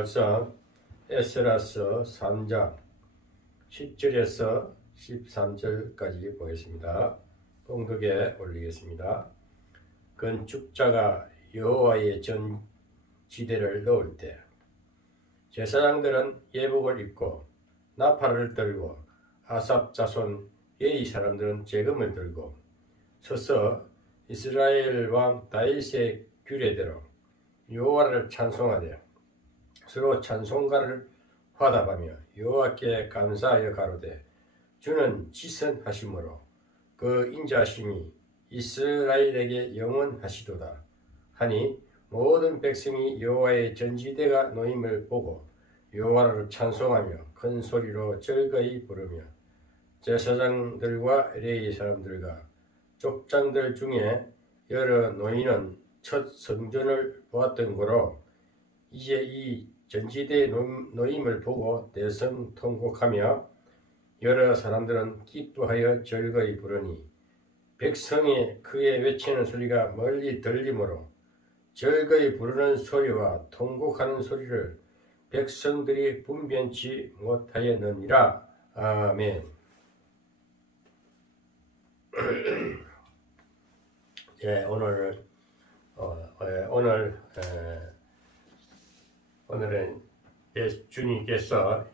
말씀 에스라서 3장 10절에서 13절까지 보겠습니다. 봉독에 올리겠습니다. 건축자가 여호와의 전지대를 넣을 때 제사장들은 예복을 입고 나팔을 들고 아삽 자손 예의 사람들은 재금을 들고 서서 이스라엘 왕 다윗의 규례대로 여호와를 찬송하되 서로 찬송가를 화답하며 여호와께 감사하여 가로되 주는 지선하심으로 그 인자하심이 이스라엘에게 영원하시도다 하니 모든 백성이 여호와의 전지대가 놓임을 보고 여호와를 찬송하며 큰 소리로 즐거이 부르며 제사장들과 레위 사람들과 족장들 중에 여러 노인은 첫 성전을 보았던 고로 이제 이 전지대 노임을 보고 대성통곡하며 여러 사람들은 기뻐하여 즐거이 부르니 백성이 크게 외치는 소리가 멀리 들리므로 즐거이 부르는 소리와 통곡하는 소리를 백성들이 분변치 못하였느니라. 아멘. 예, 오늘은 주님께서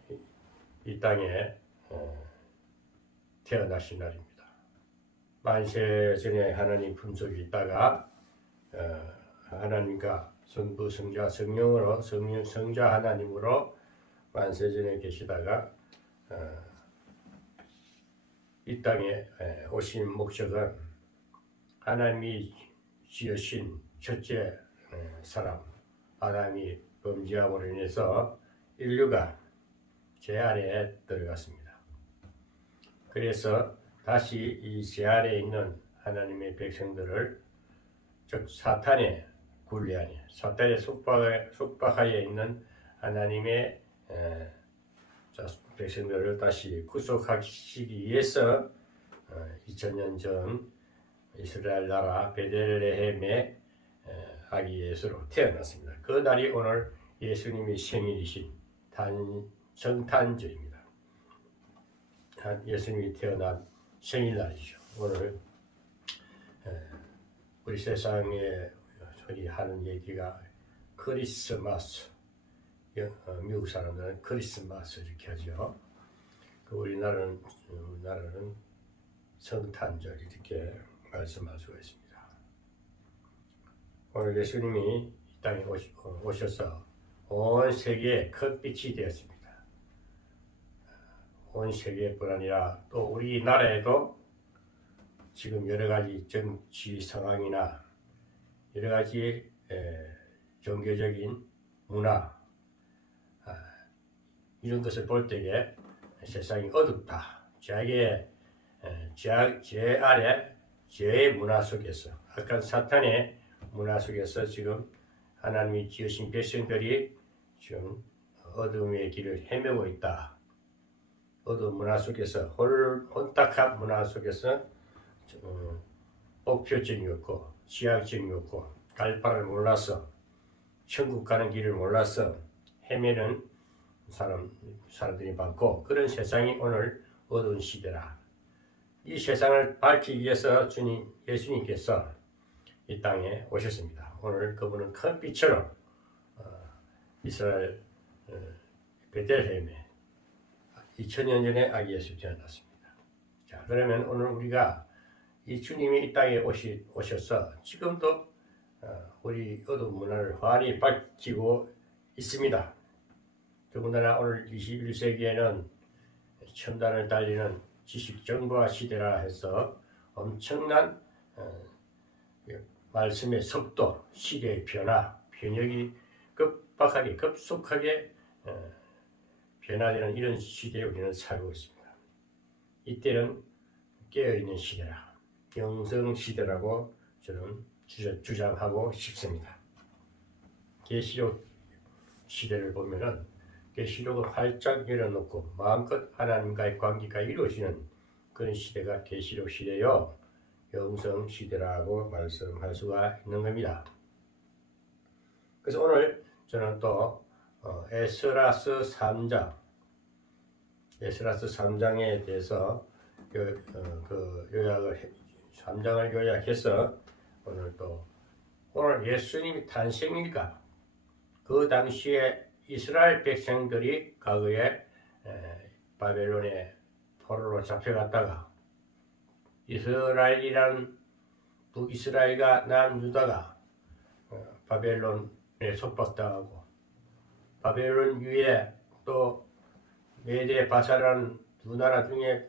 이 땅에 태어나신 날입니다. 만세 전에 하나님 품속에 있다가 하나님과 성부, 성자, 성령으로 성자 하나님으로 만세 전에 계시다가 이 땅에 오신 목적은 하나님이 지으신 첫째 사람 아담이 범죄함으로 인해서 인류가 죄 아래에 들어갔습니다. 그래서 다시 이 죄 아래에 있는 하나님의 백성들을 즉 사탄의 굴레 안에 사탄의 속박하에 있는 하나님의 백성들을 다시 구속하시기 위해서 2000년 전 이스라엘 나라 베들레헴의 아기 예수로 태어났습니다. 그 날이 오늘 예수님이 생일이신 성탄절입니다. 예수님이 태어난 생일날이죠. 오늘 우리 세상에 흔히 하는 얘기가 크리스마스, 미국 사람들은 크리스마스 이렇게 하죠. 우리나라는 성탄절 이렇게 말씀할 수가 있습니다. 오늘 예수님이 이 땅에 오셔서 온 세계에 큰 빛이 되었습니다. 온 세계뿐 아니라 또 우리나라에도 지금 여러 가지 정치 상황이나 여러 가지 종교적인 문화 이런 것을 볼 때에 세상이 어둡다. 죄 아래 죄의 문화 속에서 악한 사탄의 문화 속에서 지금 하나님이 지으신 백성들이 지금 어둠의 길을 헤매고 있다. 어두운 문화 속에서 혼탁한 문화 속에서 목표점이 없고 지향점이 없고 갈 바를 몰라서 천국 가는 길을 몰라서 헤매는 사람들이 많고 그런 세상이 오늘 어두운 시대라. 이 세상을 밝히기 위해서 예수님께서 이 땅에 오셨습니다. 오늘 그분은 큰 빛으로 이스라엘 베들레헴에 2000년 전에 아기 예수 태어났습니다. 자, 그러면 오늘 우리가 이 주님이 이 땅에 오셔서 지금도 우리 어두운 문화를 환히 밝히고 있습니다. 더군다나 오늘 21세기에는 첨단을 달리는 지식 정보화 시대라 해서 엄청난 말씀의 속도, 시대의 변혁이 급속하게 변화되는 이런 시대에 우리는 살고 있습니다. 이때는 깨어있는 시대라, 영성 시대라고 저는 주장하고 싶습니다. 계시록 시대를 보면은 계시록을 활짝 열어놓고 마음껏 하나님과의 관계가 이루어지는 그런 시대가 계시록 시대요, 영성 시대라고 말씀할 수가 있는 겁니다. 그래서 오늘 저는 또 에스라스 3장, 에스라스 3장에 대해서 그 요약을 3장을 요약해서 오늘 예수님이 탄생일까? 그 당시에 이스라엘 백성들이 과거에 바벨론의 포로로 잡혀갔다가 이스라엘이란 북이스라엘과 남유다가 바벨론에 속박당하고 바벨론 위에 또 메대 바사라는 두 나라 중에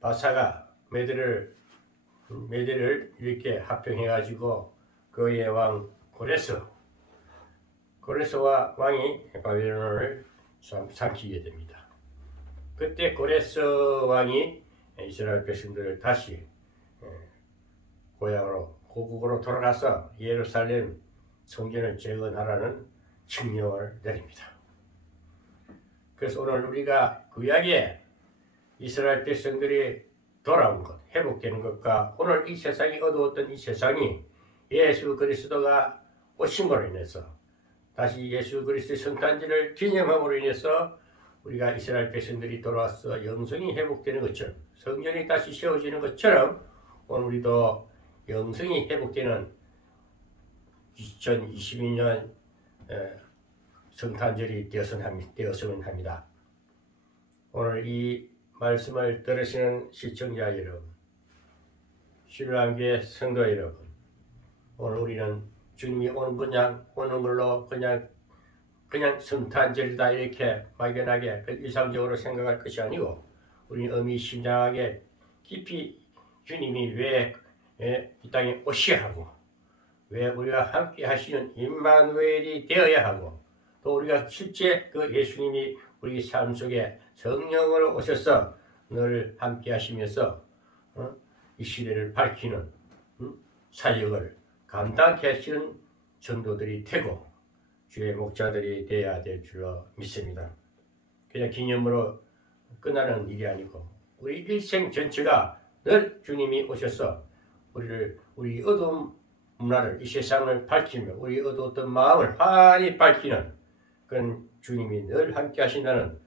바사가 메대를 이렇게 합병해 가지고 그의 왕 고레스와 왕이 바벨론을 삼키게 됩니다. 그때 고레스 왕이 이스라엘 백성들을 다시 고국으로 돌아가서 예루살렘 성전을 재건하라는 칙령을 내립니다. 그래서 오늘 우리가 구약에 이스라엘 백성들이 돌아온 것, 회복되는 것과 오늘 이 세상이 어두웠던 이 세상이 예수 그리스도가 오심으로 인해서 다시 예수 그리스도의 성탄절을 기념함으로 인해서 우리가 이스라엘 백성들이 돌아와서 영성이 회복되는 것처럼 성전이 다시 세워지는 것처럼 오늘 우리도 영성이 회복되는 2022년 성탄절이 되었으면 합니다. 오늘 이 말씀을 들으시는 시청자 여러분, 신랑교회 성도 여러분, 오늘 우리는 주님이 오는 걸로 그냥 성탄절이다 이렇게 막연하게 일상적으로 생각할 것이 아니고 우리는 의미심장하게 깊이 주님이 왜 이 땅에 오셔야 하고 왜 우리가 함께 하시는 임마누엘이 되어야 하고 또 우리가 실제 그 예수님이 우리 삶 속에 성령으로 오셔서 늘 함께 하시면서 이 시대를 밝히는 사역을 감당케 하시는 전도들이 되고 주의 목자들이 되어야 될 줄로 믿습니다. 그냥 기념으로 끝나는 일이 아니고 우리 일생 전체가 늘 주님이 오셔서 우리 어두운 문화를 이 세상을 밝히며 우리 어두웠던 마음을 환히 밝히는 그런 주님이 늘 함께 하신다는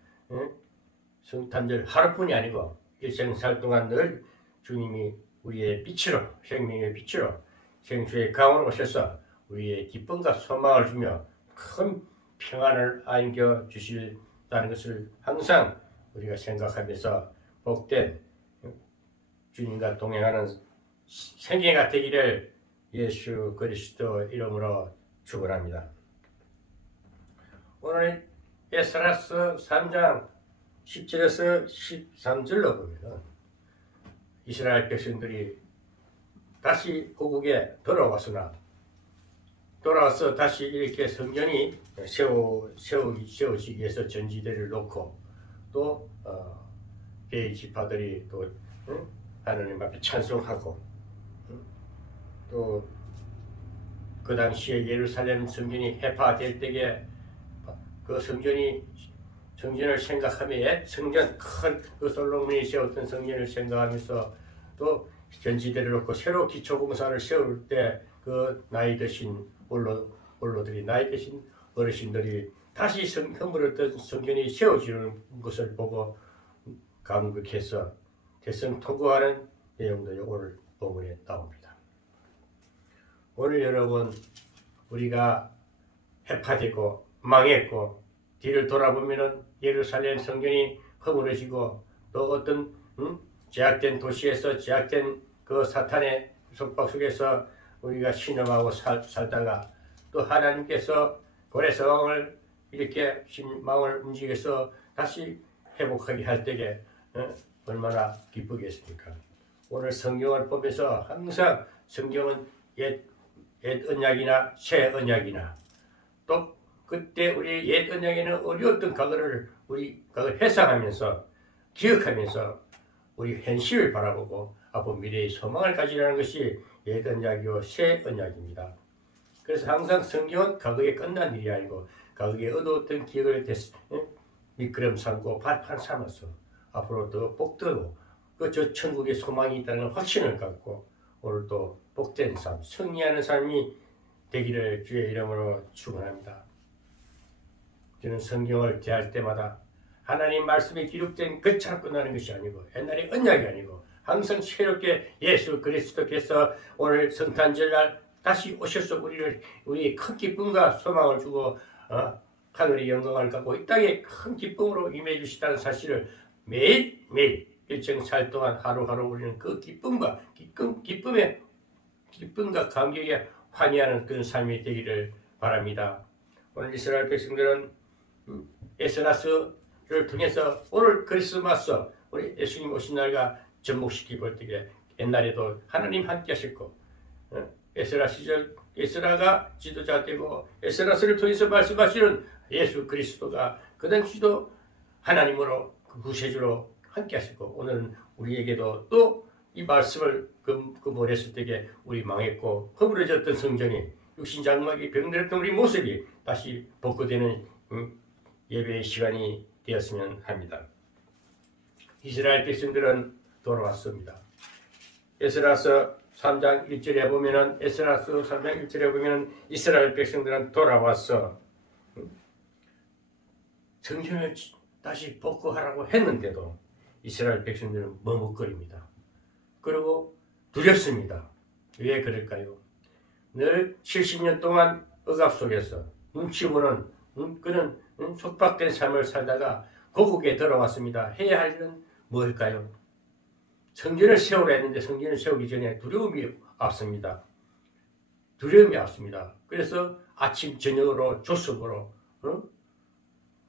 성탄절 하루뿐이 아니고 일생 살 동안 늘 주님이 우리의 빛으로 생명의 빛으로 생수의 강으로 오셔서 우리의 기쁨과 소망을 주며 큰 평안을 안겨 주실다는 것을 항상 우리가 생각하면서 복된 주님과 동행하는 생애가 되기를 예수 그리스도 이름으로 축원합니다. 오늘 에스라스 3장 10절에서 13절로 보면 이스라엘 백성들이 다시 고국에 돌아와서 다시 이렇게 성전이 세워지기 위해서 전지대를 놓고 또 배 지파들이 또 하나님 앞에 찬송하고 또 그 당시에 예루살렘 성전이 해파될 때에 그 성전을 생각하며 성전 큰 그 솔로몬이 세웠던 성전을 생각하면서 또 전지대를 놓고 새로 기초공사를 세울 때 그 나이 드신 원로들이 나이 드신 어르신들이 다시 허물었던 성전이 세워지는 것을 보고 감격해서 대성통곡하는 내용도 오늘 본문에 나옵니다. 오늘 여러분 우리가 해파되고 망했고 뒤를 돌아보면은 예루살렘 성전이 허물어지고 또 어떤 제약된 도시에서 제약된 그 사탄의 속박 속에서 우리가 신음하고 살다가 또 하나님께서 고레스 왕을 이렇게 마음을 움직여서 다시 회복하게 할 때에 얼마나 기쁘겠습니까? 오늘 성경을 보면서 항상 성경은 옛 언약이나 새 언약이나 또 그때 우리 옛 언약에는 어려웠던 과거를 회상하면서 기억하면서 우리 현실을 바라보고 앞으로 미래의 소망을 가지라는 것이 옛 언약이요 새 언약입니다. 그래서 항상 성경은 과거에 끝난 일이 아니고 과거에 어두웠던 기억을 미끄럼 삼고 발판 삼아서 앞으로 더 복되고 저 천국의 소망이 있다는 확신을 갖고 오늘도 복된 삶, 승리하는 삶이 되기를 주의 이름으로 축원합니다. 저는 성경을 대할 때마다 하나님 말씀에 기록된 글처럼 끝나는 것이 아니고 옛날에 언약이 아니고 항상 새롭게 예수 그리스도께서 오늘 성탄절날 다시 오셔서 우리의 큰 기쁨과 소망을 주고 하늘의 영광을 갖고 이 땅에 큰 기쁨으로 임해 주시다는 사실을 매일매일 일정살 동안 하루하루 우리는 그 기쁨과 감격에 환희하는 그런 삶이 되기를 바랍니다. 오늘 이스라엘 백성들은 에스라스를 통해서 오늘 크리스마스 우리 예수님 오신 날과 접목시키 볼 때에 옛날에도 하나님 함께 하셨고 에스라 시절 에스라가 지도자 되고 에스라스를 통해서 말씀하시는 예수 그리스도가 그 당시도 하나님으로 구세주로 함께 하셨고 오늘은 우리에게도 또 이 말씀을 그 모랬을 때에 우리 망했고 허물어졌던 성전이 육신장막이 병들었던 우리 모습이 다시 복구되는 예배의 시간이 되었으면 합니다. 이스라엘 백성들은 돌아왔습니다. 에스라서 3장 1절에 보면은 에스라서 3장 1절에 보면은 이스라엘 백성들은 돌아왔어 성전을 다시 복구하라고 했는데도 이스라엘 백성들은 머뭇거립니다. 그리고 두렵습니다. 왜 그럴까요? 늘 70년 동안 억압 속에서 눈치 보는 그런 속박된 삶을 살다가 고국에 들어왔습니다. 해야 할 일은 뭘까요? 성전을 세우려 했는데 성전을 세우기 전에 두려움이 앞섭니다. 그래서 아침 저녁으로 조석으로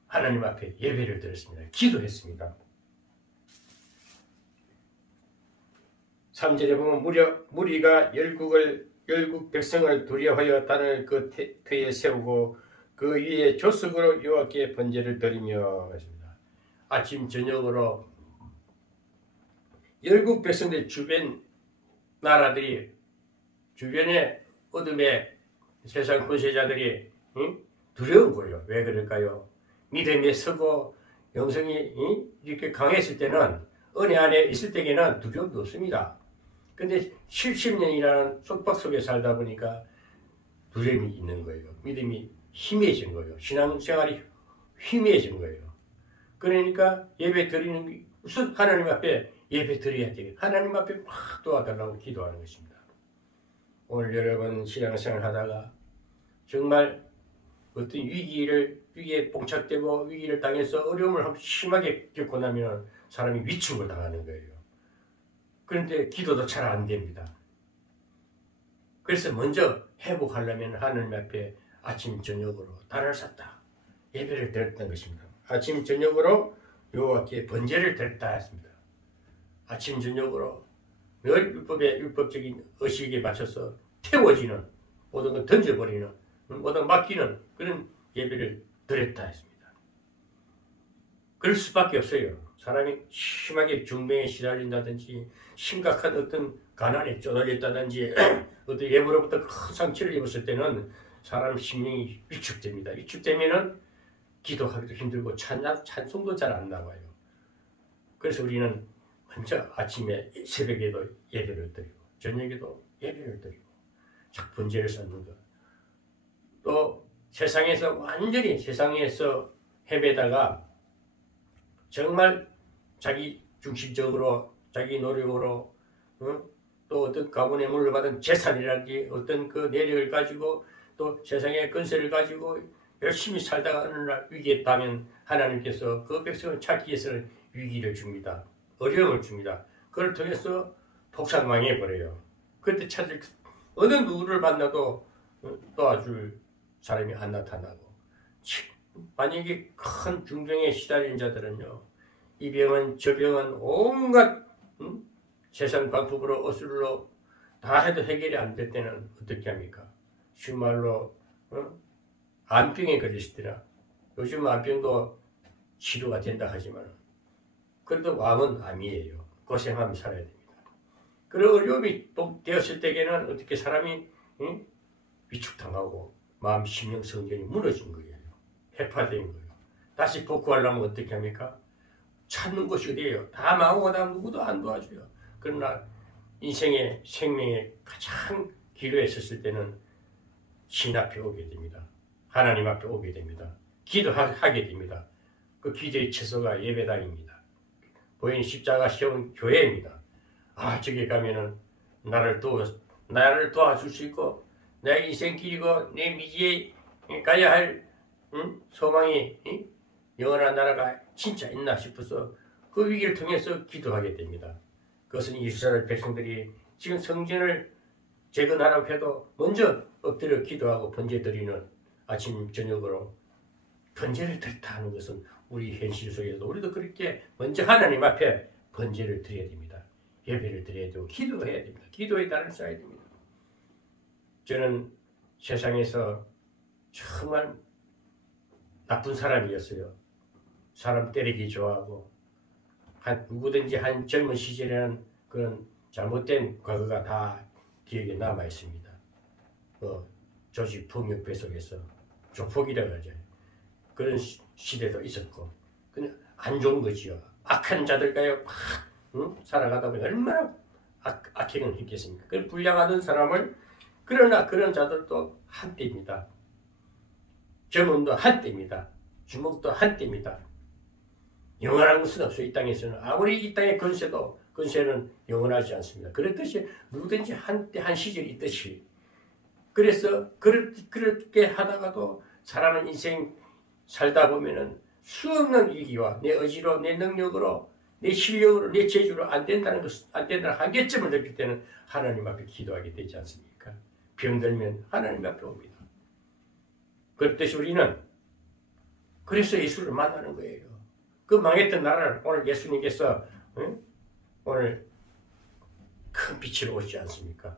하나님 앞에 예배를 드렸습니다. 기도했습니다. 3절에 보면 무리가 열국 백성을 두려워하여 단을 그 터에 세우고 그 위에 조석으로 여호와께 번제를 드리며 했습니다. 아침 저녁으로 열국 백성들 주변 나라들이 주변의 어둠의 세상 권세자들이 두려운 거예요. 왜 그럴까요? 믿음에 서고 영성이 이렇게 강했을 때는 은혜 안에 있을 때에는 두려움도 없습니다. 근데 70년이라는 속박 속에 살다 보니까 두려움이 있는 거예요. 믿음이 희미해진 거예요. 신앙생활이 희미해진 거예요. 그러니까 예배 드리는 우선 하나님 앞에 예배 드려야 돼요. 하나님 앞에 막 도와달라고 기도하는 것입니다. 오늘 여러분 신앙생활 하다가 정말 어떤 위기에 봉착되고 위기를 당해서 어려움을 심하게 겪고 나면 사람이 위축을 당하는 거예요. 그런데 기도도 잘 안 됩니다. 그래서 먼저 회복하려면 하나님 앞에 아침 저녁으로 단을 샀다. 예배를 드렸던 것입니다. 아침 저녁으로 여호와께 번제를 드렸다 했습니다. 아침 저녁으로 늘 율법적인 의식에 맞춰서 태워지는 모든 걸 던져버리는 모든 맡기는 그런 예배를 드렸다 했습니다. 그럴 수밖에 없어요. 사람이 심하게 중병에 시달린다든지 심각한 어떤 가난에 쪼달렸다든지 어떤 예물로부터 큰 상처를 입었을 때는 사람 심령이 위축됩니다. 위축되면은 기도하기도 힘들고 찬송도 잘 안 나와요. 그래서 우리는 먼저 아침에 새벽에도 예배를 드리고 저녁에도 예배를 드리고 번제를 쌓는 것. 또 세상에서 헤매다가 정말 자기 중심적으로 자기 노력으로 또 어떤 가문에 물려받은 재산이라든지 어떤 그 내력을 가지고 또 세상의 권세를 가지고 열심히 살다가 어느 날 위기에 따면 하나님께서 그 백성을 찾기 위해서는 위기를 줍니다. 어려움을 줍니다. 그걸 통해서 폭삭망해버려요. 그때 어느 누구를 만나도 도와줄 사람이 안 나타나고 만약에 큰 중병에 시달린 자들은요. 이 병은 저 병은 온갖 세상 방법으로 어술로 다 해도 해결이 안 될 때는 어떻게 합니까? 쉬운 말로 암병에 걸렸을 때나 요즘 암병도 치료가 된다 하지만 그래도 암은 암이에요. 고생하며 살아야 됩니다. 그런 어려움이 되었을 때에는 어떻게 사람이 위축당하고 마음, 심령, 성전이 무너진 거예요. 해파된 거예요. 다시 복구하려면 어떻게 합니까? 찾는 곳이 어디예요? 다 망하고 나면 누구도 안 도와줘요. 그러나 인생의 생명에 가장 기로에 섰을 때는 신 앞에 오게 됩니다. 하나님 앞에 오게 됩니다. 기도하게 됩니다. 그 기도의 처소가 예배당입니다. 보이는 십자가 세운 교회입니다. 저기 가면은 나를 도와줄 수 있고 내 인생길이고 내 미지에 가야 할 소망이 영원한 나라가 진짜 있나 싶어서 그 위기를 통해서 기도하게 됩니다. 그것은 이스라엘 백성들이 지금 성전을 재건하라고 해도 먼저 엎드려 기도하고 번제 드리는 아침 저녁으로 번제를 드렸다 하는 것은 우리 현실 속에서도 우리도 그렇게 먼저 하나님 앞에 번제를 드려야 됩니다. 예배를 드려야 되고 기도해야 됩니다. 기도에 달을 쌓아야 됩니다. 저는 세상에서 정말 나쁜 사람이었어요. 사람 때리기 좋아하고 누구든지 한 젊은 시절에는 그런 잘못된 과거가 다 기억에 남아 있습니다. 조직 폭력 배속에서 조폭이라고 하죠. 그런 시대도 있었고 그냥 안 좋은 거지요. 악한 자들과요 살아가다 보니 얼마나 악행을 했겠습니까? 그 불량하던 사람을 그러나 그런 자들도 한때입니다. 점원도 한때입니다. 주먹도 한때입니다. 영원한 것은 없어요. 이 땅에서는 아무리 이 땅의 권세는 영원하지 않습니다. 그렇듯이 누구든지 한때 한 시절이 있듯이 그래서 그렇게 하다가도 사람은 인생 살다 보면은 수없는 위기와 내 의지로 내 능력으로 내 실력으로 내 재주로 안 된다는 한계점을 느낄 때는 하나님 앞에 기도하게 되지 않습니까? 병들면 하나님 앞에 옵니다. 그렇듯이 우리는 그래서 예수를 만나는 거예요. 그 망했던 나라를 오늘 예수님께서 오늘 큰 빛으로 오시지 않습니까?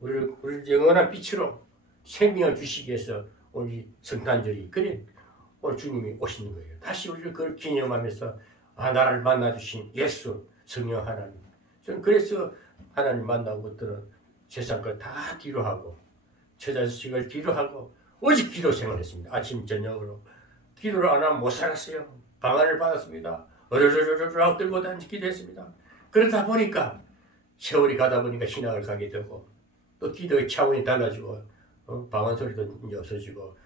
우리를 영원한 빛으로 생명을 주시기 위해서 오늘 성탄절이 그래 오늘 주님이 오시는 거예요. 다시 우리를 그걸 기념하면서 나를 만나주신 예수 성령 하나님. 저는 그래서 하나님 만나고 것들은 세상 걸 다 뒤로 하고 처자식을 뒤로 하고 오직 기도 생활했습니다. 아침 저녁으로 기도를 안 하면 못 살았어요. 방안을 받았습니다. 어르르르르 들고 다니면서 기도했습니다. 그러다 보니까 세월이 가다 보니까 신학을 가게 되고 또 기도의 차원이 달라지고 방언 소리도 이제 없어지고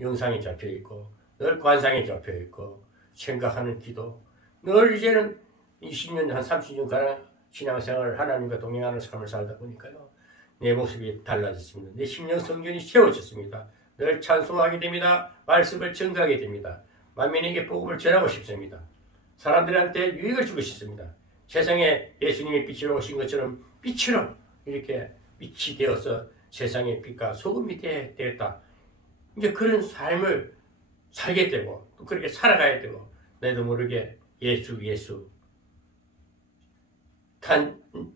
영상에 잡혀있고 늘 관상에 잡혀있고 생각하는 기도 늘 이제는 20년 한 30년 가량 신앙생활을 하나님과 동행하는 삶을 살다 보니까요 내 모습이 달라졌습니다. 내 심령 성전이 세워졌습니다. 늘 찬송하게 됩니다. 말씀을 전가하게 됩니다. 만민에게 복음을 전하고 싶습니다. 사람들한테 유익을 주고 싶습니다. 세상에 예수님이 빛으로 오신 것처럼 빛으로 이렇게 빛이 되어서 세상의 빛과 소금이 되었다. 이제 그런 삶을 살게 되고 또 그렇게 살아가야 되고 나도 모르게 예수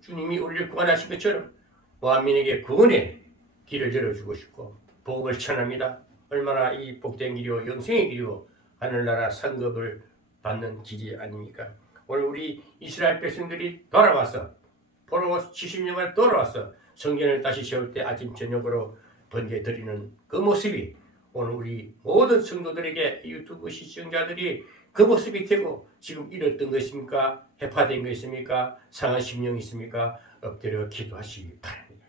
주님이 우리를 구원하신 것처럼 만민에게 구원의 길을 열어주고 싶고 복음을 전합니다. 얼마나 이 복된 길이요 영생의 길이요 하늘나라 상급을 받는 길이 아닙니까? 오늘 우리 이스라엘 백성들이 돌아와서 포로 70년을 돌아와서 성전을 다시 세울 때 아침 저녁으로 번개 드리는 그 모습이 오늘 우리 모든 성도들에게 유튜브 시청자들이 그 모습이 되고 지금 잃었던 거 있습니까? 해파된 거 있습니까? 상한 심령이 있습니까? 엎드려 기도하시기 바랍니다.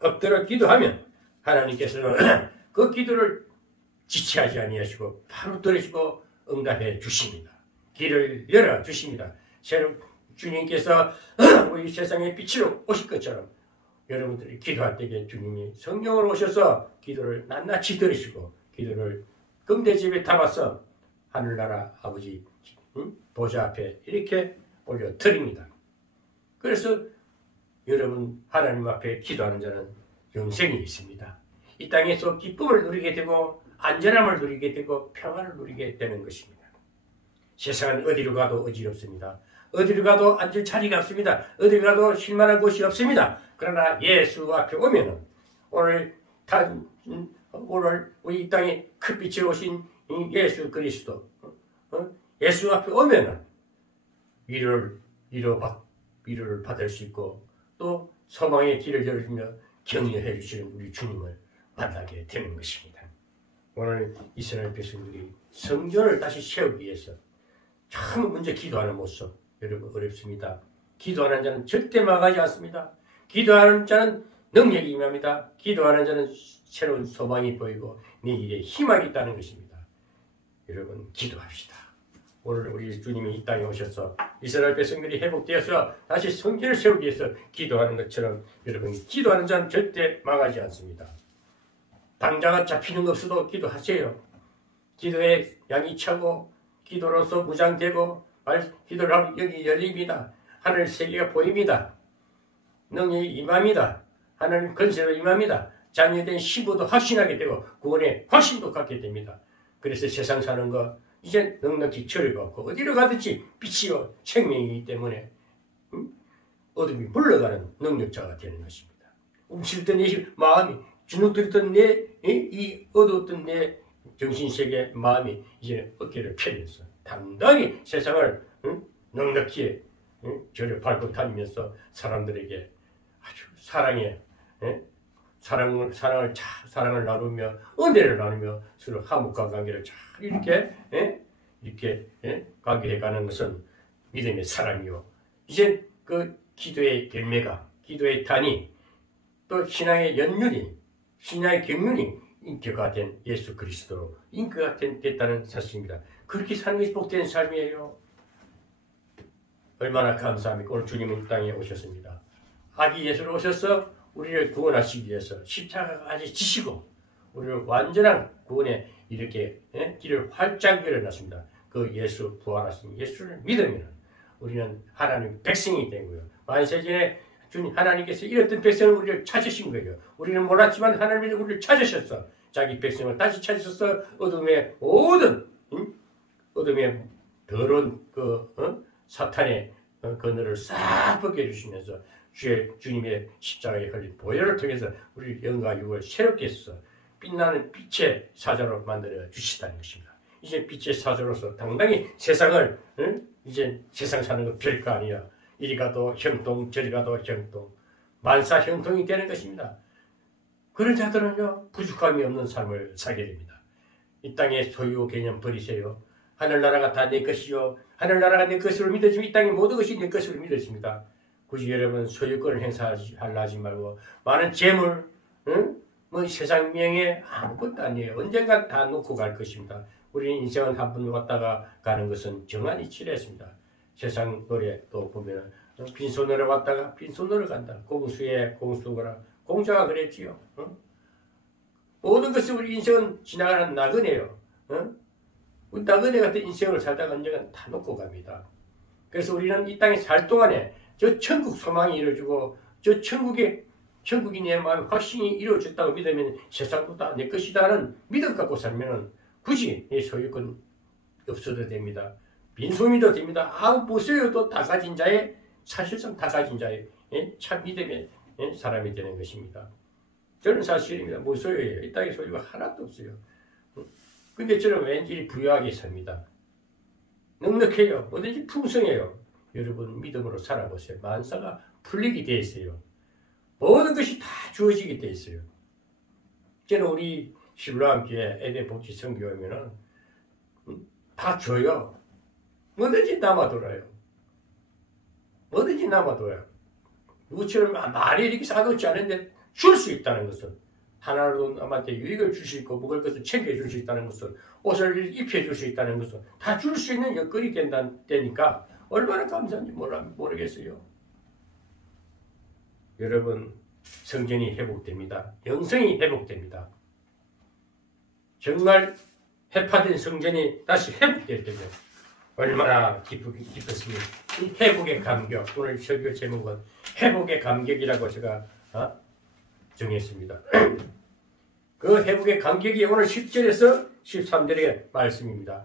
엎드려 기도하면 하나님께서는 그 기도를 지체하지 아니하시고 바로 들으시고 응답해 주십니다. 길을 열어 주십니다. 주님께서 우리 세상의 빛으로 오실 것처럼 여러분들이 기도할 때에 주님이 성령으로 오셔서 기도를 낱낱이 들으시고 기도를 금대접에 담아서 하늘나라 아버지 보좌 앞에 이렇게 올려드립니다. 그래서 여러분 하나님 앞에 기도하는 자는 영생이 있습니다. 이 땅에서 기쁨을 누리게 되고 안전함을 누리게 되고 평안을 누리게 되는 것입니다. 세상은 어디로 가도 어지럽습니다. 어디로 가도 앉을 자리가 없습니다. 어디로 가도 쉴만한 곳이 없습니다. 그러나 예수 앞에 오면은 오늘 우리 이 땅에 큰 빛을 오신 예수 그리스도 예수 앞에 오면은 위로를 받을 수 있고 또 소망의 길을 열어주며 격려해 주시는 우리 주님을 만나게 되는 것입니다. 오늘 이스라엘 백성들이 성전을 다시 세우기 위해서 참 먼저 기도하는 모습 여러분 어렵습니다. 기도하는 자는 절대 망하지 않습니다. 기도하는 자는 능력이 임합니다. 기도하는 자는 새로운 소망이 보이고 내일에 희망이 있다는 것입니다. 여러분 기도합시다. 오늘 우리 주님이 이 땅에 오셔서 이스라엘 백성들이 회복되어서 다시 성전을 세우기 위해서 기도하는 것처럼 여러분 기도하는 자는 절대 망하지 않습니다. 당자가 잡히는 것 없어도 기도하세요. 기도에 양이 차고 기도로서 무장되고 기도를 하면 여기 열립니다. 하늘 세계가 보입니다. 능력이 임합니다. 하나님 건설로 임합니다. 자녀된 시부도 확신하게 되고 구원의 확신도 갖게 됩니다. 그래서 세상 사는 거 이제 넉넉히 처리가 없고 어디로 가든지 빛이요 생명이기 때문에 어둠이 물러가는 능력자가 되는 것입니다. 움츠렸던 내 마음이 주눅들었던 이 어두웠던 내 정신세계 마음이 이제 어깨를 펴면서 당당히 세상을 넉넉히 저를 밟고 다니면서 사람들에게 아주 사랑을 나누며 은혜를 나누며 서로 화목한 관계를 잘 이렇게 관계해가는 것은 믿음의 사람이요. 이제 그 기도의 열매가 기도의 단이 또 신앙의 연륜이 신앙의 경륜이 인격화 된 예수 그리스도로 인격화 됐다는 사실입니다. 그렇게 사는 것이 복된 삶이에요. 얼마나 감사합니까? 오늘 주님은 이 땅에 오셨습니다. 아기 예수로 오셔서 우리를 구원하시기 위해서 십자가까지 지시고 우리를 완전한 구원에 이렇게 길을 활짝 열어놨습니다. 그 예수 부활하신 예수를 믿으면 우리는 하나님 백성이 된 거예요. 만세전에 주님 하나님께서 이랬던 백성을 우리를 찾으신 거예요. 우리는 몰랐지만 하나님이 우리를 찾으셨어. 자기 백성을 다시 찾으셔서 어둠의 모든 어둠의 더러운 사탄의 그늘을 싹 벗겨주시면서 주님의 십자가에 걸린 보혈을 통해서 우리 영과 육을 새롭게 해서 빛나는 빛의 사자로 만들어 주시다는 것입니다. 이제 빛의 사자로서 당당히 세상을 이제 세상 사는 거 별거 아니야. 이리 가도 형통 저리 가도 형통 만사 형통이 되는 것입니다. 그런 자들은요 부족함이 없는 삶을 살게 됩니다. 이 땅의 소유 개념 버리세요. 하늘나라가 다 내 것이요 하늘나라가 내 것으로 믿어지면 이 땅의 모든 것이 내 것으로 믿어집니다. 굳이 여러분 소유권을 행사하려 하지 말고 많은 재물 뭐 세상 명예 아무것도 아니에요. 언젠가 다 놓고 갈 것입니다. 우리 인생은 한 번 왔다가 가는 것은 정한이 치렀습니다. 세상 노래 또 보면 빈손으로 왔다가 빈손으로 간다. 공수에 공수거라. 공자가 그랬지요. 모든 것은 우리 인생은 지나가는 나그네요. 나그네 같은 인생을 살다가 언젠가 다 놓고 갑니다. 그래서 우리는 이 땅에 살 동안에 저 천국 소망이 이루어지고 저 천국이 내 마음에 확신이 이루어졌다고 믿으면 세상도 다 내 것이다는 믿음 갖고 살면은 굳이 내 소유권 없어도 됩니다. 빈손이도 됩니다. 못 써요도 다 가진 자의 사실상 다 가진 자의 참 믿음의 사람이 되는 것입니다. 저는 사실입니다. 못 써요예요. 이 땅에 소유가 하나도 없어요. 근데 저는 왠지 부유하게 삽니다. 넉넉해요. 뭐든지 풍성해요. 여러분 믿음으로 살아보세요. 만사가 풀리게 돼 있어요. 모든 것이 다 주어지게 돼 있어요. 저는 우리 신랑교회 에덴복지 선교하면은 다 줘요. 뭐든지 남아돌아요. 뭐든지 남아돌아요. 누구처럼 많이 이렇게 사놓지 않은데 줄 수 있다는 것은 하나라도 남한테 유익을 줄 수 있고 먹을 것을 챙겨줄 수 있다는 것은 옷을 입혀줄 수 있다는 것은 다 줄 수 있는 여건이 되니까 얼마나 감사한지 모르겠어요. 여러분 성전이 회복됩니다. 영성이 회복됩니다. 정말 해파된 성전이 다시 회복될 때면 얼마나 기뻤습니까? 이 회복의 감격, 오늘 설교 제목은 회복의 감격이라고 제가 정했습니다. 그 회복의 감격이 오늘 10절에서 13절의 말씀입니다.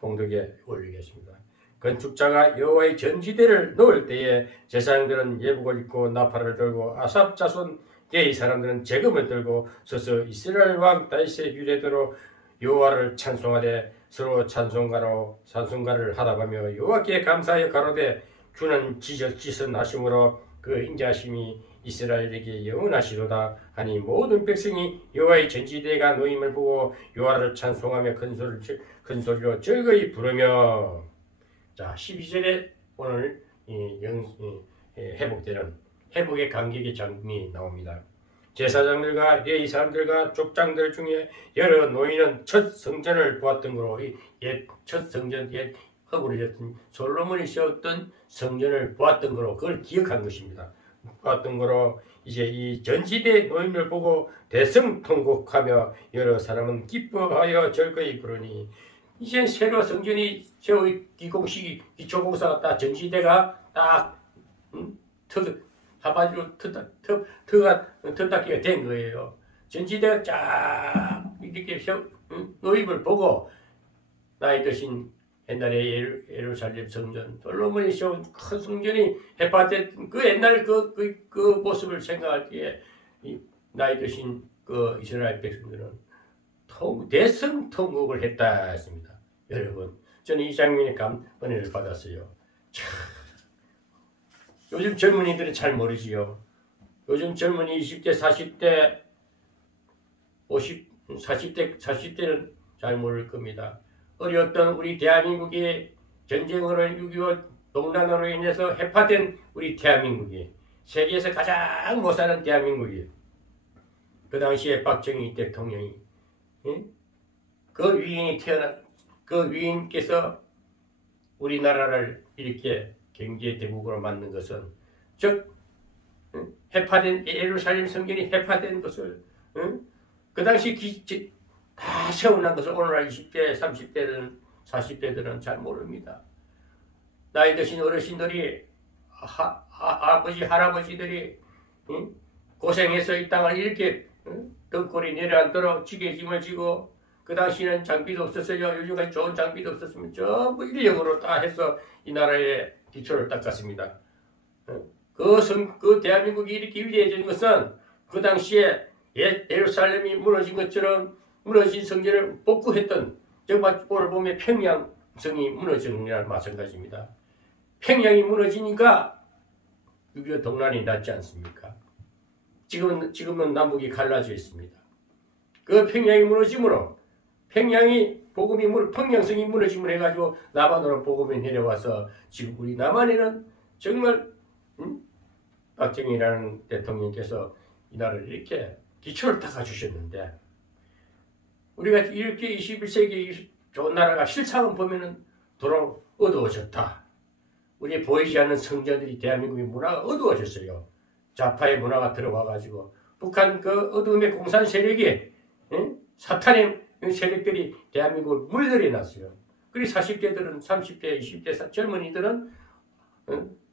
봉독에 올리겠습니다. 건축자가 여호와의 전지대를 놓을 때에 제사장들은 예복을 입고 나팔을 들고 아삽 자손 게이 사람들은 재금을 들고 서서 이스라엘 왕 다윗의 유래대로 여호와를 찬송하되 서로 찬송가를 하다보며 여호와께 감사하여 가로되 주는 지선하심으로 그 인자하심이 이스라엘에게 영원하시도다 하니 모든 백성이 여호와의 전지대가 놓임을 보고 여호와를 찬송하며 큰 소리로 즐거이 부르며. 자 12절에 오늘 회복되는 회복의 감격의 장면이 나옵니다. 제사장들과 레위 사람들과 족장들 중에 여러 노인은 첫 성전을 보았던 거로 첫 성전 옛 허물어졌던 솔로몬이 세웠던 성전을 보았던 거로 그걸 기억한 것입니다. 보았던 거로 이제 이 전지대 노인을 보고 대성통곡하며 여러 사람은 기뻐하여 절거히 부르니 이제 새로 성전이 기공식이 기초공사가 딱 전지대가 딱 하바지로 턱닦기가 된 거예요. 전지대가 쫙 이렇게 노임을 보고 나이 드신 옛날에 예루살렘 성전 솔로몬이 세운 큰 성전이 해파된 그 옛날 그 모습을 생각할 때에 나이 드신 그 이스라엘 백성들은 대성통곡을 했다 했습니다. 여러분, 저는 이 장면에 은혜를 받았어요. 참, 요즘 젊은이들은 잘 모르지요. 요즘 젊은이 20대, 40대, 40대는 잘 모를 겁니다. 어려웠던 우리 대한민국이 전쟁으로 6.25 동란으로 인해서 해파된 우리 대한민국이 세계에서 가장 못 사는 대한민국이 그 당시에 박정희 대통령이 그 위인께서 우리나라를 이렇게 경제 대국으로 만든 것은 즉 해파된 예루살렘 성전이 해파된 것을 그 당시 다 세워난 것을 오늘날 20대, 30대들은 40대들은 잘 모릅니다. 나이 드신 어르신들이 아버지, 할아버지들이 고생해서 이 땅을 이렇게 등골이 내려앉도록 지게짐을 지고 그 당시에는 장비도 없었어요. 요즘까지 좋은 장비도 없었으면 전부 인력으로 다 해서 이 나라의 기초를 닦았습니다. 그 대한민국이 이렇게 위대해진 것은 그 당시에 예루살렘이 무너진 것처럼 무너진 성전을 복구했던 정말 오늘 보면 평양성이 무너진 것이랑 마찬가지입니다. 평양이 무너지니까 6.25 동란이 났지 않습니까? 지금은 남북이 갈라져 있습니다. 그 평양이 무너짐으로 평양성이 무너짐을 해가지고 남한으로 복음이 내려와서 지금 우리 남한에는 정말 박정희라는 대통령께서 이 나라를 이렇게 기초를 닦아주셨는데 우리가 이렇게 21세기 좋은 나라가 실상을 보면은 도로 어두워졌다. 우리 보이지 않는 성전들이 대한민국의 문화가 어두워졌어요. 좌파의 문화가 들어와가지고 북한 그 어두움의 공산 세력이 사탄의 세력들이 대한민국을 물들여 놨어요. 그리고 40대들은 30대, 20대 젊은이들은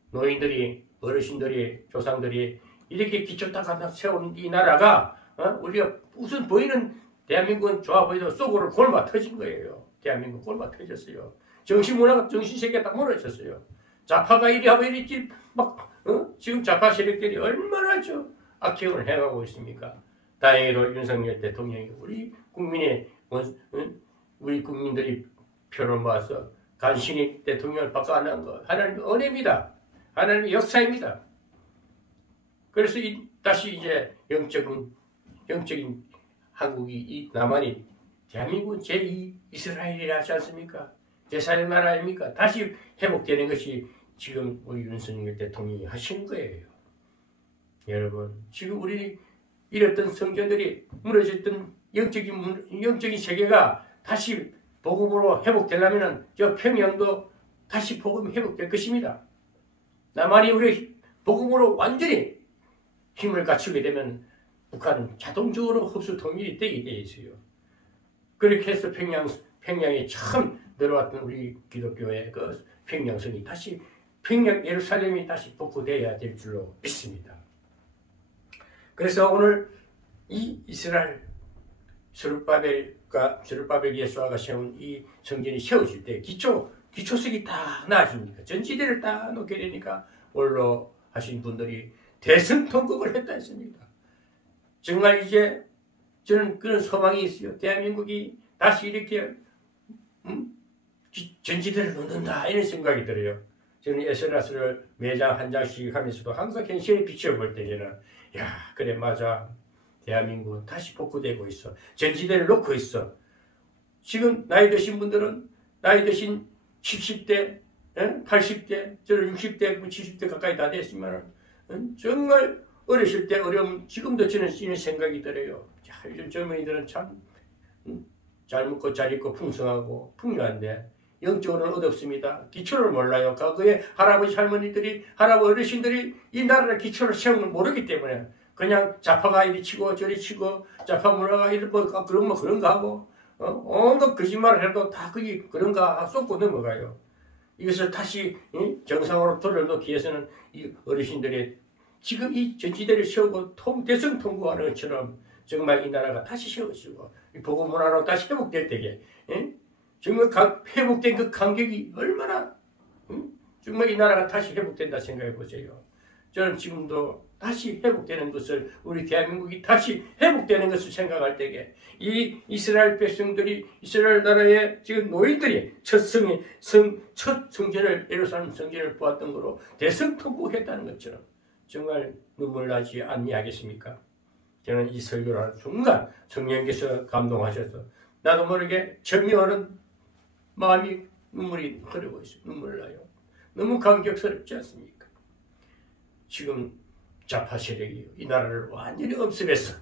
노인들이 어르신들이 조상들이 이렇게 기초 닦아 세운 이 나라가 우리가 무슨 보이는 대한민국은 좋아 보이도 속으로 골마 터진 거예요. 대한민국 골마 터졌어요. 정신문화가 정신세계가 딱 무너졌어요. 좌파가 이리 하고 이리 지금 좌파 세력들이 얼마나 악행을 해가고 있습니까? 다행히도 윤석열 대통령이 우리 국민들이 표를 모아서 간신히 대통령을 바꿔 안 한 거 하나님의 은혜입니다. 하나님의 역사입니다. 그래서 다시 이제 영적인 한국이 이 남한이 대한민국은 제2 이스라엘이라 하지 않습니까? 제4의 나라 아닙니까? 다시 회복되는 것이 지금 우리 윤석열 대통령이 하신 거예요. 여러분, 지금 우리 잃었던 성전들이 무너졌던 영적인 세계가 다시 복음으로 회복되려면 저 평양도 다시 복음이 회복될 것입니다. 남한이 우리 복음으로 완전히 힘을 갖추게 되면 북한은 자동적으로 흡수 통일이 되게 돼 있어요. 그렇게 해서 평양에 처음 들어왔던 우리 기독교의 그 평양성이 다시 예루살렘이 다시 복구되어야 될 줄로 믿습니다. 그래서 오늘 이 이스라엘 스룹바벨 예수아가 세운 이 성전이 세워질 때 기초석이 다 나아집니까? 전지대를 다 놓게 되니까 원로 하신 분들이 대성통곡을 했다 했습니다. 정말 이제 저는 그런 소망이 있어요. 대한민국이 다시 이렇게 전지대를 놓는다 이런 생각이 들어요. 저는 에스라스를 매장 한 장씩 하면서도 항상 현실에 비춰볼 때에는 야 그래 맞아. 대한민국은 다시 복구되고 있어. 전지대를 놓고 있어. 지금 나이 드신 분들은 나이 드신 70대, 80대, 저는 60대, 70대 가까이 다 됐지만 정말 어렸을 때 어려움 지금도 저는 이런 생각이 들어요. 자, 요즘 젊은이들은 참 잘 먹고 잘 입고 풍성하고 풍요한데 영적으로는 어둡습니다. 기초를 몰라요. 과거에 할아버지 할머니들이 할아버지 어르신들이 이 나라의 기초를 세운 걸 모르기 때문에 그냥 자파가 이리 치고 저리 치고 자파 문화가 이런 거 그런 거 그런가 하고 온갖 거짓말을 해도 다 그게 그런가 쏟고 넘어가요. 이것을 다시 정상으로 돌려놓기 위해서는 이 어르신들의 지금 이 전지대를 세우고 대성 통고하는 것처럼 정말 이 나라가 다시 세워지고 복음 문화로 다시 회복될 때에 정말 회복된 그 간격이 얼마나 정말 이 나라가 다시 회복된다 생각해 보세요. 저는 지금도 다시 회복되는 것을 우리 대한민국이 다시 회복되는 것을 생각할 때에 이 이스라엘 백성들이 이스라엘 나라의 지금 노인들이 첫 성전을 예루살렘 성전을 보았던 거로 대성통곡했다는 것처럼 정말 눈물 나지 아니하겠습니까? 저는 이 설교를 하는 순간 성령께서 감동하셔서 나도 모르게 절묘하는 마음이 눈물이 흐르고 있어요. 눈물 나요. 너무 감격스럽지 않습니까? 지금 좌파 세력이 이 나라를 완전히 엄습해서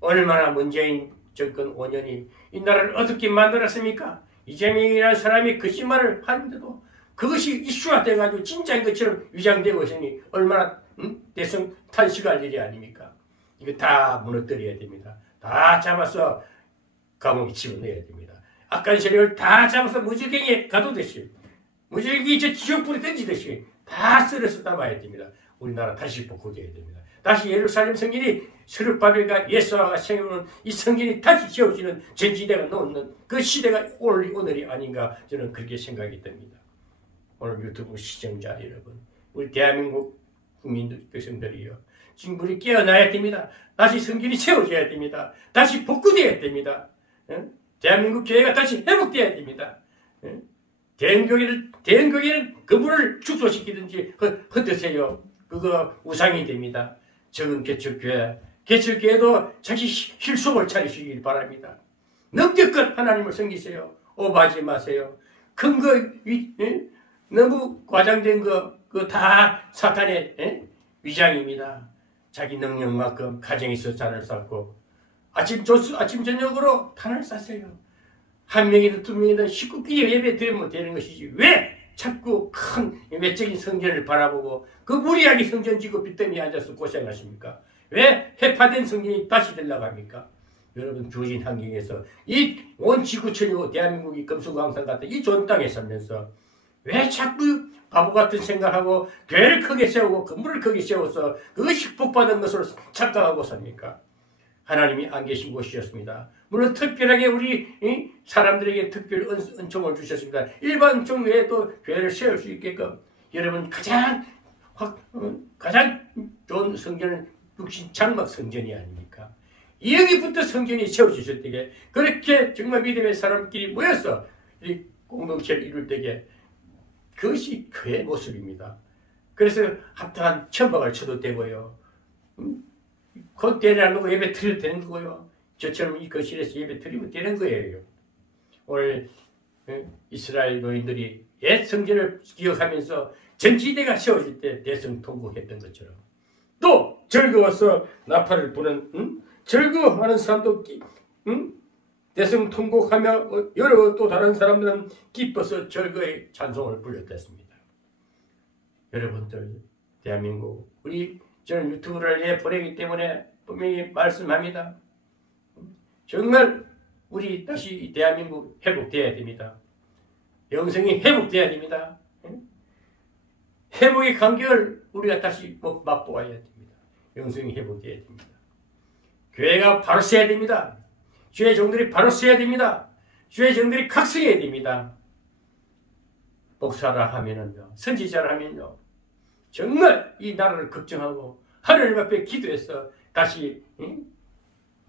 얼마나 문재인 정권 5년이 이 나라를 어둡게 만들었습니까? 이재명이라는 사람이 거짓말을 하는데도 그것이 이슈화 돼가지고 진짜인 것처럼 위장되고 있으니 얼마나 대성 탄식할 일이 아닙니까? 이거 다 무너뜨려야 됩니다. 다 잡아서 감옥에 집어넣어야 됩니다. 악한 세력을 다 잡아서 무지개에 가두듯이 무지개 저 지옥불에 던지듯이 다 썰어서 담아야 됩니다. 우리나라 다시 복구되어야 됩니다. 다시 예루살렘 성전이 스룹바벨과 예수아가 세우는 이 성전이 다시 지어지는 전지대가 놓는 그 시대가 오늘이 아닌가 저는 그렇게 생각이 듭니다. 오늘 유튜브 시청자 여러분, 우리 대한민국 국민들, 백성들이요. 지금 우리 깨어나야 됩니다. 다시 성전이 세워져야 됩니다. 다시 복구되어야 됩니다. 대한민국 교회가 다시 회복되어야 됩니다. 대형교회는 그분을 축소시키든지 흩으세요. 그거 우상이 됩니다. 적은 개척교회도 자기 실속을 차리시길 바랍니다. 넘겨껏 하나님을 섬기세요. 오버하지 마세요. 큰 거, 너무 과장된 거, 그거 다 사탄의 위장입니다. 자기 능력만큼 가정에서 잔을 쌓고 아침 저녁으로 탄을 쌓으세요. 한 명이든 두 명이든 19끼리 예배 드리면 되는 것이지 왜 자꾸 큰 외적인 성전을 바라보고 그 무리하게 성전 지고 빚더미에 앉아서 고생하십니까? 왜 해파된 성전이 다시 들러갑니까? 여러분 주어진 환경에서 이 온 지구촌이고 대한민국이 금수강산 같은 이 좋은 땅에 살면서 왜 자꾸 바보 같은 생각하고 교회를 크게 세우고 건물을 크게 세워서 그것이 복받은 것으로 착각하고 삽니까? 하나님이 안 계신 곳이었습니다. 물론 특별하게 우리 사람들에게 특별 은총을 주셨습니다. 일반 은총 외에도 교회를 세울 수 있게끔 여러분 가장 좋은 성전은 육신 장막 성전이 아닙니까? 여기부터 성전이 세워지실 때에 그렇게 정말 믿음의 사람끼리 모여서 이 공동체를 이룰 때에 그것이 교회의 모습입니다. 그래서 합당한 천박을 쳐도 되고요. 곧 대리하고 예배 드려도 되는 거고요. 저처럼 이 거실에서 예배 드리면 되는 거예요. 오늘 이스라엘 노인들이 옛 성전을 기억하면서 전지대가 세워질 때 대성통곡했던 것처럼 또 즐거워서 나팔을 부는 즐거워하는 사람도 대성통곡하며 여러 또 다른 사람들은 기뻐서 즐거이 찬송을 불렀댔습니다. 여러분들 대한민국 저는 유튜브를 보내기 때문에 분명히 말씀합니다. 정말 우리 다시 대한민국 회복되어야 됩니다. 영성이 회복되어야 됩니다. 회복의 간격을 우리가 다시 맛보아야 됩니다. 영성이 회복되어야 됩니다. 교회가 바로 서야 됩니다. 주의 종들이 바로 서야 됩니다. 주의 종들이 각성해야 됩니다. 목사라 하면은요, 선지자라 하면요, 정말 이 나라를 걱정하고 하나님 앞에 기도해서 다시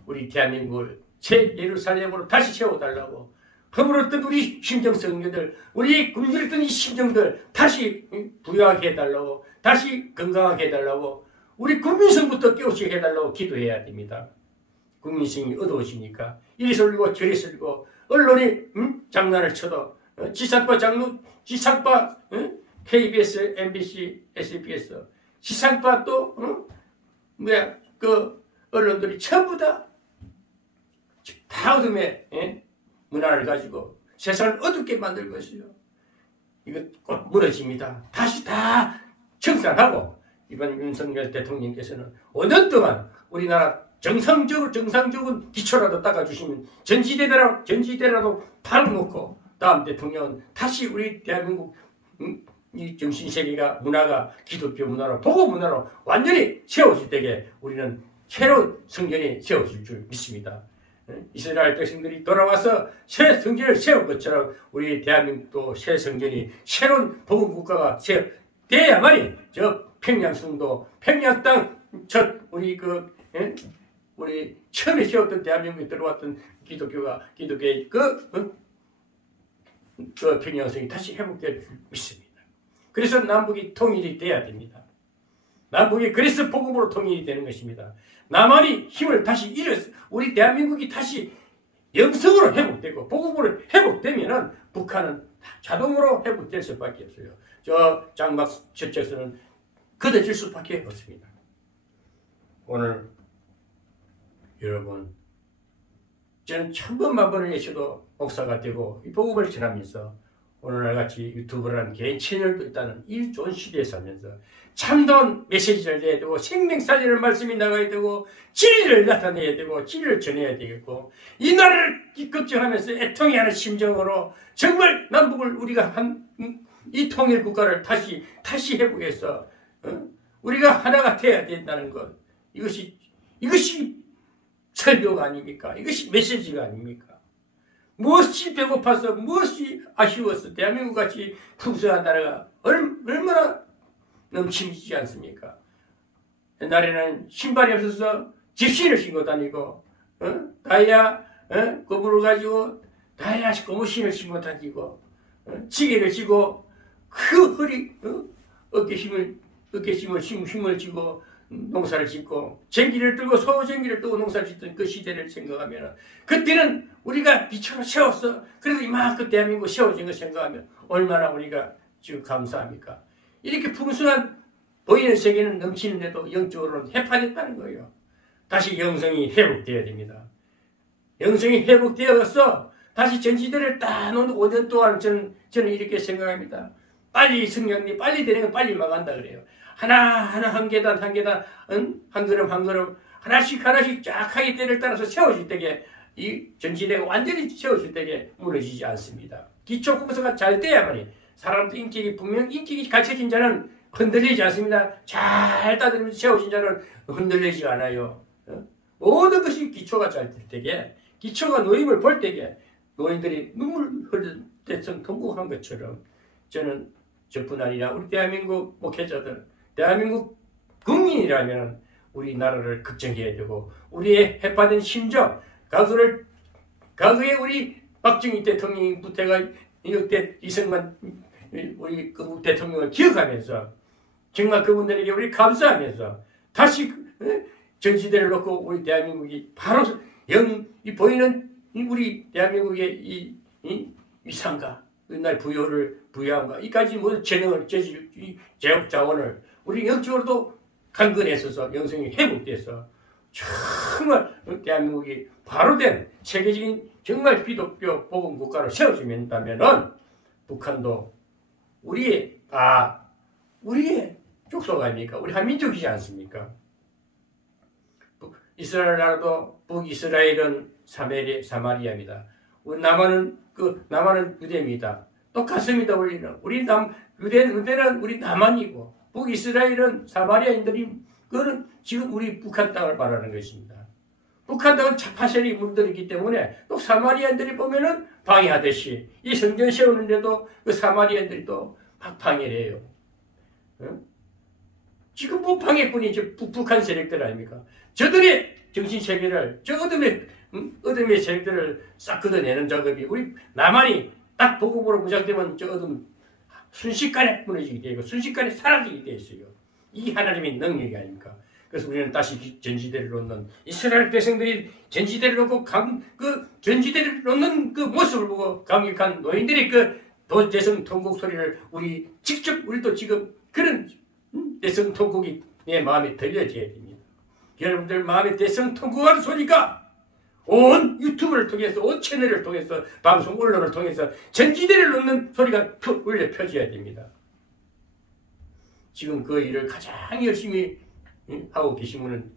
우리 대한민국을 새 예루살렘으로 다시 세워달라고 허물었던 우리 심정 성녀들, 우리 굶주렸던 이 심정들 다시 부유하게 해달라고, 다시 건강하게 해달라고, 우리 국민성부터 깨우치게 해달라고 기도해야 됩니다. 국민성이 어두워지니까 이리 설고 저리 설고 언론이 장난을 쳐도 지상파 KBS, MBC, SBS 지상파 또 그 언론들이 전부 다 어둠의 문화를 가지고 세상을 어둡게 만들 것이요. 이거 꼭 무너집니다. 다시 다 청산하고 이번 윤석열 대통령께서는 5년 동안 우리나라 정상적인 기초라도 닦아주시면 전지대라도 바로 놓고 다음 대통령은 다시 우리 대한민국 이 정신세계가 문화가 기독교 문화로 보고 문화로 완전히 세워질 때에 우리는 새로운 성전이 세워질 줄 믿습니다. 이스라엘 백성들이 돌아와서 새 성전을 세운 것처럼 우리 대한민국도 새 성전이 새로운 복음 국가가 돼야만이 저 평양성도 평양 땅 우리 처음에 세웠던 대한민국에 들어왔던 기독교의 그 평양성이 다시 회복될 줄 믿습니다. 그래서 남북이 통일이 돼야 됩니다. 남북이 그래서 복음으로 통일이 되는 것입니다. 남한이 힘을 다시 잃어서 우리 대한민국이 다시 영성으로 회복되고 복음으로 회복되면은 북한은 자동으로 회복될 수밖에 없어요. 저 장막 저쪽에서는 거둬질 수밖에 없습니다. 오늘 여러분 저는 1000번만번을 외쳐도 목사가 되고 이 복음을 전하면서 오늘날같이 유튜브라는 개인 채널도 있다는 이 좋은 시대에 살면서 참다운 메시지를 내야 되고 생명 살리는 말씀이 나가야 되고 진리를 나타내야 되고 진리를 전해야 되겠고 이 나라를 걱정하면서 애통해하는 심정으로 정말 남북을 우리가 이 통일 국가를 다시 회복해서 우리가 하나가 돼야 된다는 것 이것이 설교가 아닙니까? 이것이 메시지가 아닙니까? 무엇이 배고파서 무엇이 아쉬워서 대한민국같이 풍성한 나라가 얼마나 넘치지 않습니까? 옛날에는 신발이 없어서 집신을 신고 다니고 다이아 고무를 가지고 다이아 고무신을 신고 다니고 지게를 쥐고 그 허리 어깨힘을 쥐고 농사를 짓고 쟁기를 들고 소쟁기를 들고 농사를 짓던 그 시대를 생각하면 그때는 우리가 기초를 세웠어. 그래서 이만큼 대한민국 세워진 걸 생각하면 얼마나 우리가 지금 감사합니까? 이렇게 풍성한 보이는 세계는 넘치는데도 영적으로는 해파됐다는 거예요. 다시 영성이 회복되어야 됩니다. 영성이 회복되어서 다시 전지대를 딱 놓는 5년 동안 저는 이렇게 생각합니다. 빨리 성령이 빨리 되는 건 빨리 망한다 그래요. 하나하나 한 계단 한 걸음 하나씩 쫙하게 때를 따라서 세워질 때에 이 전지대가 완전히 세워질 때에 무너지지 않습니다. 기초 공사가 잘 돼야만이 사람도 인격이 갖춰진 자는 흔들리지 않습니다. 잘 따르면서 세워진 자는 흔들리지 않아요. 모든 것이 기초가 잘 될 때에 기초가 노임을 볼 때에 노인들이 눈물 흘릴 때처럼 통곡한 것처럼 저는 저뿐 아니라 우리 대한민국 목회자들 대한민국 국민이라면 우리나라를 걱정해야 되고 우리의 해파된 심정 과거에 우리 박정희 대통령이 부태가 이때 이승만 우리 그 대통령을 기억하면서 정말 그분들에게 우리 감사하면서 다시 전시대를 놓고 우리 대한민국이 바로 보이는 우리 대한민국의 이 위상과 옛날 부여함과 이까지 모든 재능을 제국 자원을 우리 영적으로도 강건했어서 영성이 회복돼서 정말 대한민국이 바로 된 세계적인 정말 기독교 복음 국가로 세워지면다면은 북한도 우리의 족속 아닙니까? 우리 한민족이지 않습니까? 이스라엘 나라도 북이스라엘은 사마리아입니다. 우리 남한은 유대입니다. 똑같습니다. 우리 유대는 우리 남한이고 북이스라엘은 사마리아인들이 그거는 지금 우리 북한 땅을 말하는 것입니다. 북한 땅은 파셀이 물들었기 때문에 또 사마리아인들이 보면은 방해하듯이 이 성전 세우는데도 그 사마리아인들이 또 막 방해를 해요. 지금 뭐 방해꾼이 북한 세력들 아닙니까? 저들의 정신세계를 저 어둠의 세력들을 싹 걷어내는 작업이 우리 남한이 딱 복음으로 무장되면 저 어둠 순식간에 무너지게 되고 순식간에 사라지게 되어 있어요. 이게 하나님의 능력이 아닙니까? 그래서 우리는 다시 전지대를 놓는 이스라엘 백성들이 전지대를 놓고 전지대를 놓는 그 모습을 보고 감격한 노인들이 그 대성 통곡 소리를 우리도 지금 그런 대성 통곡이 내 마음에 들려져야 됩니다. 여러분들 마음에 대성통곡하는 소리가 온 유튜브를 통해서, 온 채널을 통해서, 방송 언론을 통해서 전지대를 놓는 소리가 울려 펴져야 됩니다. 지금 그 일을 가장 열심히 하고 계신 분은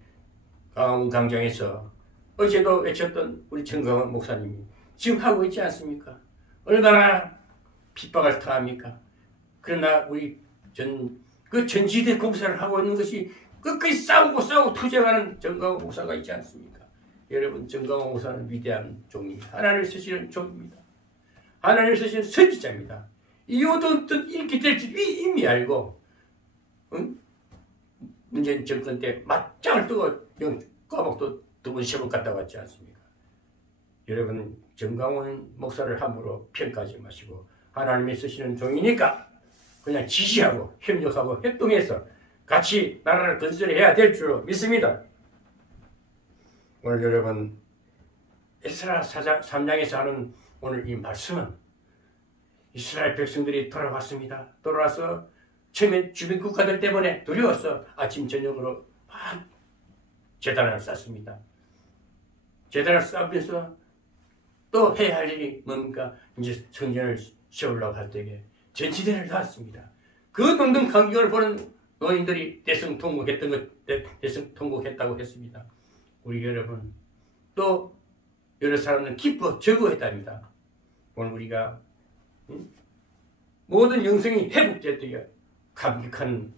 강원광장에서 어제도 외쳤던 우리 정강원 목사님이 지금 하고 있지 않습니까? 얼마나 핍박을 당합니까? 그러나 우리 그 전지대 공사를 하고 있는 것이 끝까지 싸우고 투쟁하는 정강원 목사가 있지 않습니까? 여러분, 정강원 목사는 위대한 종이, 하나님을 쓰시는 종입니다. 하나님을 쓰시는 선지자입니다. 이 어떤 이렇게 될지 이미 알고 문재인 정권 때 맞짱을 뜨고 까먹도 2번 시험 갔다 왔지 않습니까? 여러분, 정강원 목사를 함부로 평가하지 마시고 하나님이 쓰시는 종이니까 그냥 지지하고 협력하고 협동해서 같이 나라를 건설해야 될 줄로 믿습니다. 오늘 여러분, 에스라 3장에서 하는 오늘 이 말씀은 이스라엘 백성들이 돌아왔습니다. 돌아와서 처음에 주변 국가들 때문에 두려워서 아침 저녁으로 막 제단을 쌓습니다. 제단을 쌓으면서 또 해야 할 일이 뭡니까? 이제 성전을 세우려고 할 때에 전지대를 놨습니다. 그 등등 광경을 보는 노인들이 대성통곡했다고 했습니다. 우리 여러분, 또 여러 사람은 기뻐 저거했답니다. 오늘 우리가 모든 영성이 회복될 때에 감격한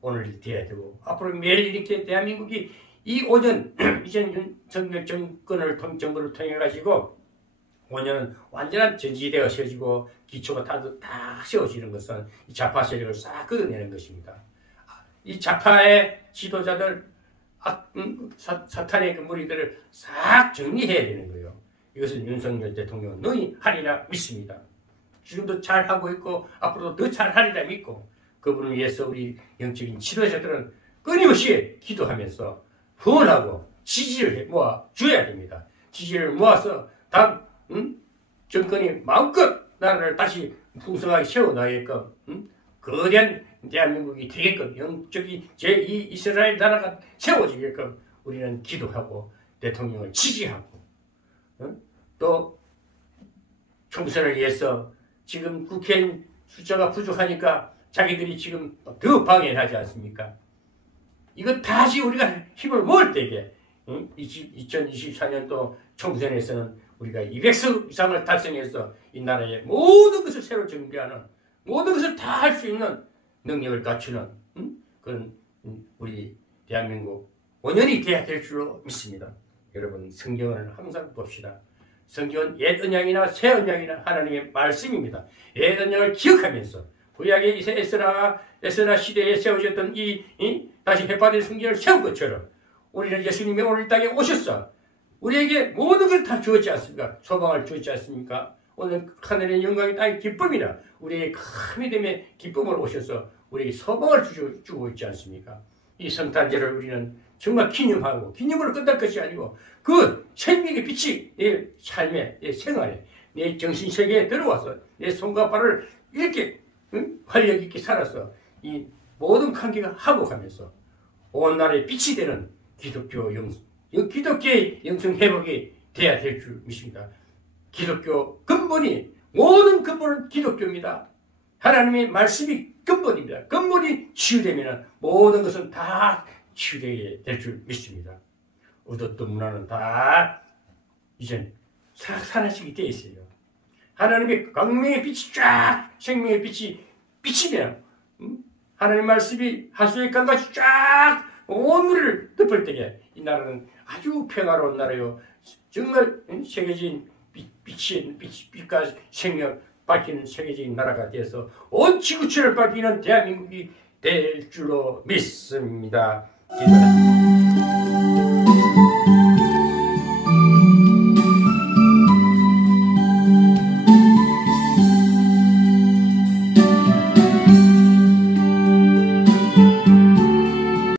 오늘이 되어야 되고, 앞으로 매일 이렇게 대한민국이 이 5년 이제 윤석열 정권을 정부를 통해 가지고 5년은 완전한 전지대가 세워지고 기초가 다 세워지는 것은 이 좌파 세력을 싹 걷어내는 것입니다. 이 좌파의 지도자들, 사탄의 그 무리들을 싹 정리해야 되는 거예요. 이것은 윤석열 대통령은 능히 하리라 믿습니다. 지금도 잘하고 있고 앞으로도 더 잘하리라 믿고, 그분을 위해서 우리 영적인 지도자들은 끊임없이 기도하면서 후원하고 지지를 모아줘야 됩니다. 지지를 모아서 다음 정권이 마음껏 나라를 다시 풍성하게 세워나가게끔 거대한 대한민국이 되게끔 영적인 제2 이스라엘 나라가 세워지게끔 우리는 기도하고 대통령을 지지하고 또 총선을 위해서 지금 국회의원 숫자가 부족하니까 자기들이 지금 더 방해를 하지 않습니까? 이거 다시 우리가 힘을 모을 때에 2024년도 총선에서는 우리가 200석 이상을 달성해서 이 나라의 모든 것을 새로 정비하는, 모든 것을 다 할 수 있는 능력을 갖추는 그런 우리 대한민국 5년이 돼야 될 줄로 믿습니다. 여러분, 성경을 항상 봅시다. 성경은 옛 언약이나 새 언약이나 하나님의 말씀입니다. 옛 언약을 기억하면서 구약의 에스라 시대에 세워졌던 다시 회파된 성경을 세운 것처럼 우리는 예수님이 오늘 이 땅에 오셨어. 우리에게 모든 걸 다 주었지 않습니까? 소망을 주었지 않습니까? 오늘 하늘의 영광이 땅의 기쁨이라 우리에게 큰 믿음의 기쁨을 오셔서 우리에게 소망을 주고 있지 않습니까? 이 성탄절을 우리는 정말 기념하고, 기념으로 끝날 것이 아니고 그 생명의 빛이 내 삶에, 내 생활에, 내 정신세계에 들어와서 내 손과 발을 이렇게 활력 있게 살아서 이 모든 관계가 화목하면서 온 나라의 빛이 되는 기독교의 영성 회복이 돼야 될 줄 믿습니다. 기독교 근본이, 모든 근본은 기독교입니다. 하나님의 말씀이 근본입니다. 근본이 치유되면 모든 것은 다 치유되게 될 줄 믿습니다. 의도또 문화는 다 이제 사라지게 되어 있어요. 하나님의 광명의 빛이 쫙, 생명의 빛이 비치면 하나님의 말씀이 하수의 강같이 쫙 온 물을 덮을 때에 이 나라는 아주 평화로운 나라요. 정말 세계적인 빛과 생명 밝히는 세계적인 나라가 되어서 온 지구촌을 밝히는 대한민국이 될 줄로 믿습니다. 기도합니다.